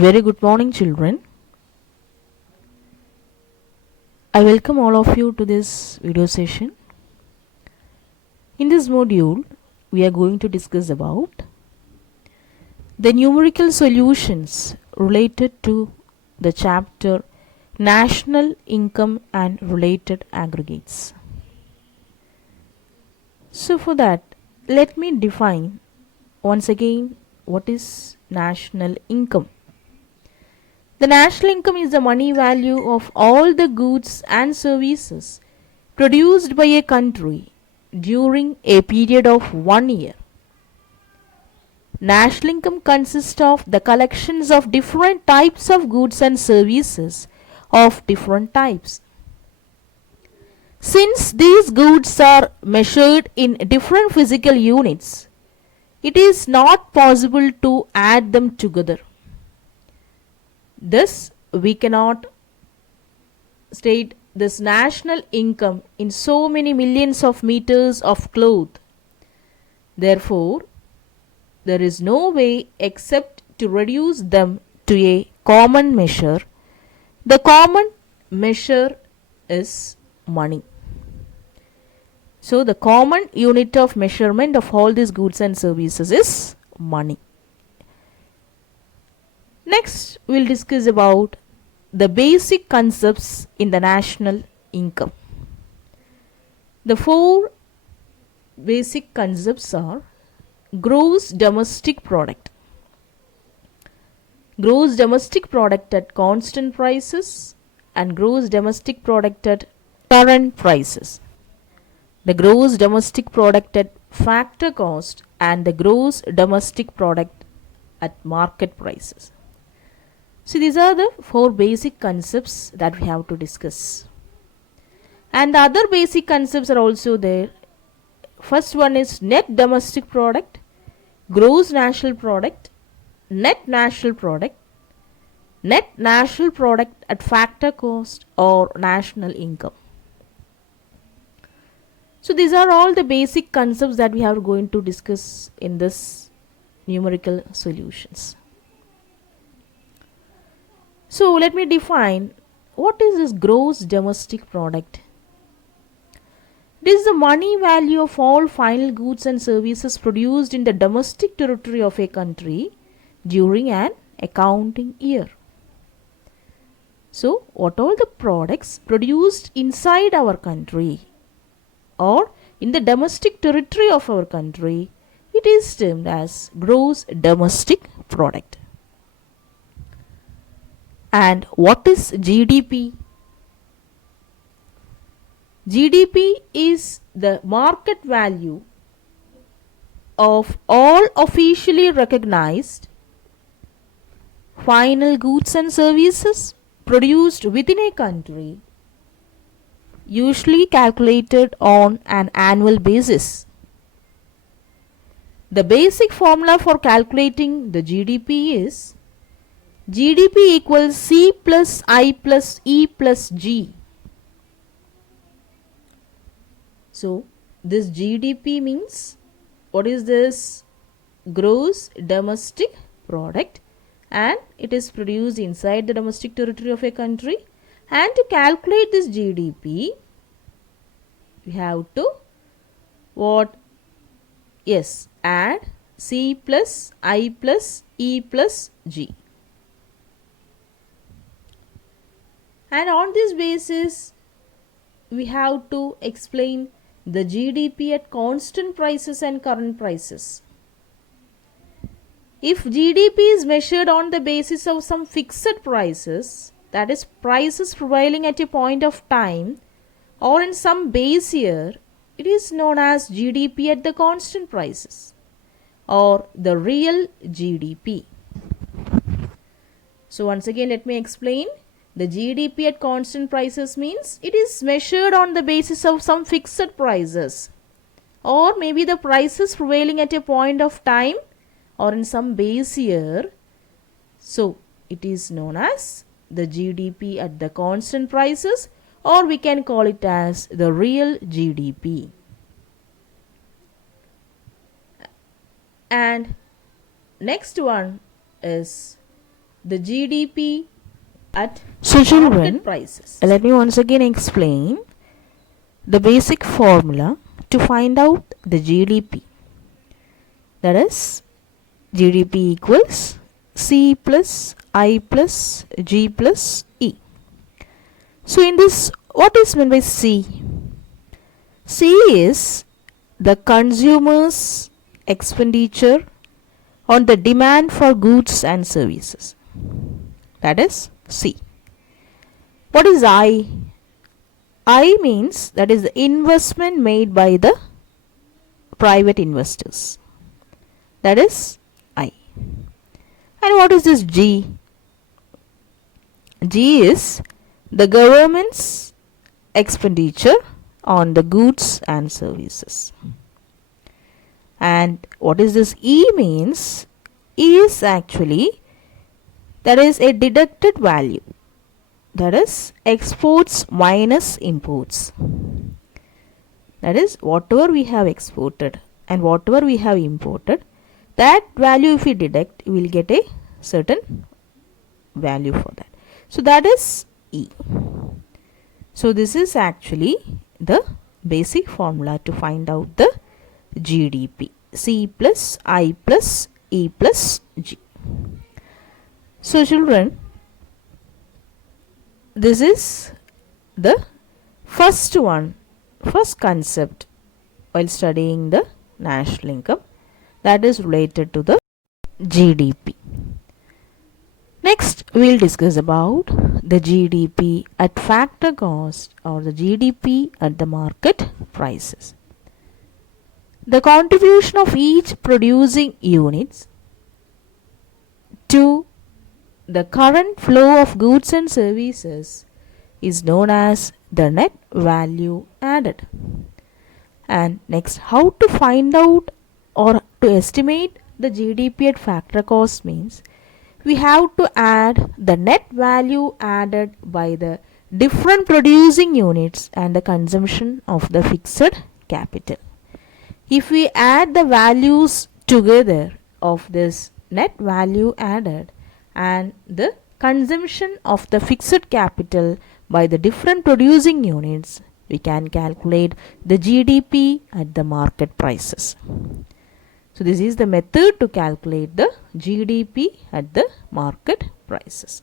Very good morning, children. I welcome all of you to this video session. In this module, we are going to discuss about the numerical solutions related to the chapter National Income and Related Aggregates. So for that, let me define once again what is national income. The national income is the money value of all the goods and services produced by a country during a period of 1 year. National income consists of the collections of different types of goods and services of different types. Since these goods are measured in different physical units, it is not possible to add them together. Thus, we cannot state this national income in so many millions of meters of cloth. Therefore, there is no way except to reduce them to a common measure. The common measure is money. So, the common unit of measurement of all these goods and services is money. Next, we will discuss about the basic concepts in the national income. The four basic concepts are gross domestic product, gross domestic product at constant prices, and gross domestic product at current prices. The gross domestic product at factor cost and the gross domestic product at market prices. So these are the four basic concepts that we have to discuss. And the other basic concepts are also there. First one is net domestic product, gross national product, net national product, net national product at factor cost or national income. So these are all the basic concepts that we are going to discuss in this numerical solutions. So let me define what is this gross domestic product. It is the money value of all final goods and services produced in the domestic territory of a country during an accounting year. So what all the products produced inside our country or in the domestic territory of our country, it is termed as gross domestic product. And what is GDP? GDP is the market value of all officially recognized final goods and services produced within a country, usually calculated on an annual basis. The basic formula for calculating the GDP is GDP equals C plus I plus E plus G. So this GDP means what is this? Gross domestic product, and it is produced inside the domestic territory of a country. And to calculate this GDP, we have to what? Yes, add C plus I plus E plus G. And on this basis, we have to explain the GDP at constant prices and current prices. If GDP is measured on the basis of some fixed prices, that is prices prevailing at a point of time or in some base year, it is known as GDP at the constant prices or the real GDP. So once again, let me explain. The GDP at constant prices means it is measured on the basis of some fixed prices or maybe the prices prevailing at a point of time or in some base year. So it is known as the GDP at the constant prices, or we can call it as the real GDP. And next one is the GDP at So market children, prices. let me once again explain the basic formula to find out the GDP. That is, GDP equals C plus I plus G plus E. So in this, what is meant by C? C is the consumer's expenditure on the demand for goods and services. That is C. What is I? I means that is the investment made by the private investors. That is I. And what is this G? G is the government's expenditure on the goods and services. And what is this E means? E is actually, that is a deducted value. That is exports minus imports. That is whatever we have exported and whatever we have imported, that value if we deduct, we will get a certain value for that. So that is E. So this is actually the basic formula to find out the GDP. C plus I plus E plus G. So children, this is the first concept while studying the national income, that is related to the GDP. Next, we will discuss about the GDP at factor cost or the GDP at the market prices. The contribution of each producing units to the current flow of goods and services is known as the net value added. And next, how to find out or to estimate the GDP at factor cost means we have to add the net value added by the different producing units and the consumption of the fixed capital. If we add the values together of this net value added and the consumption of the fixed capital by the different producing units, we can calculate the GDP at the market prices. So this is the method to calculate the GDP at the market prices.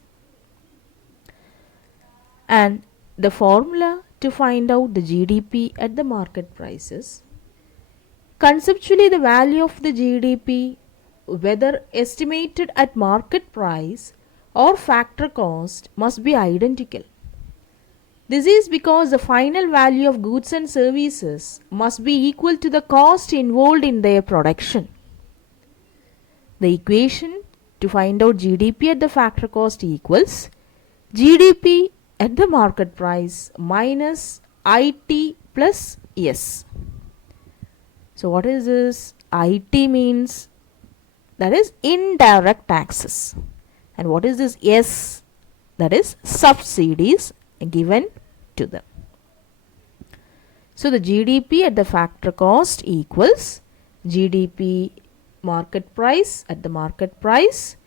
And the formula to find out the GDP at the market prices. Conceptually, the value of the GDP, whether estimated at market price or factor cost, must be identical. This is because the final value of goods and services must be equal to the cost involved in their production. The equation to find out GDP at the factor cost equals GDP at the market price minus IT plus S. So what is this? IT means that is indirect taxes. And what is this S? That is subsidies given to them. So the GDP at the factor cost equals GDP market price at the market price,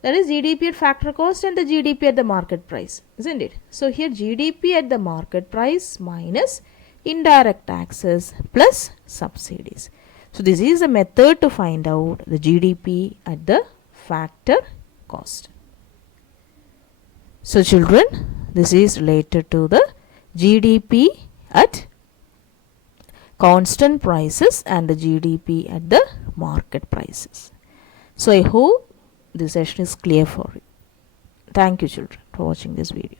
that is GDP at factor cost and the GDP at the market price, isn't it? So here GDP at the market price minus indirect taxes plus subsidies. So this is a method to find out the GDP at the factor cost. So children, this is related to the GDP at constant prices and the GDP at the market prices. So I hope this session is clear for you. Thank you children for watching this video.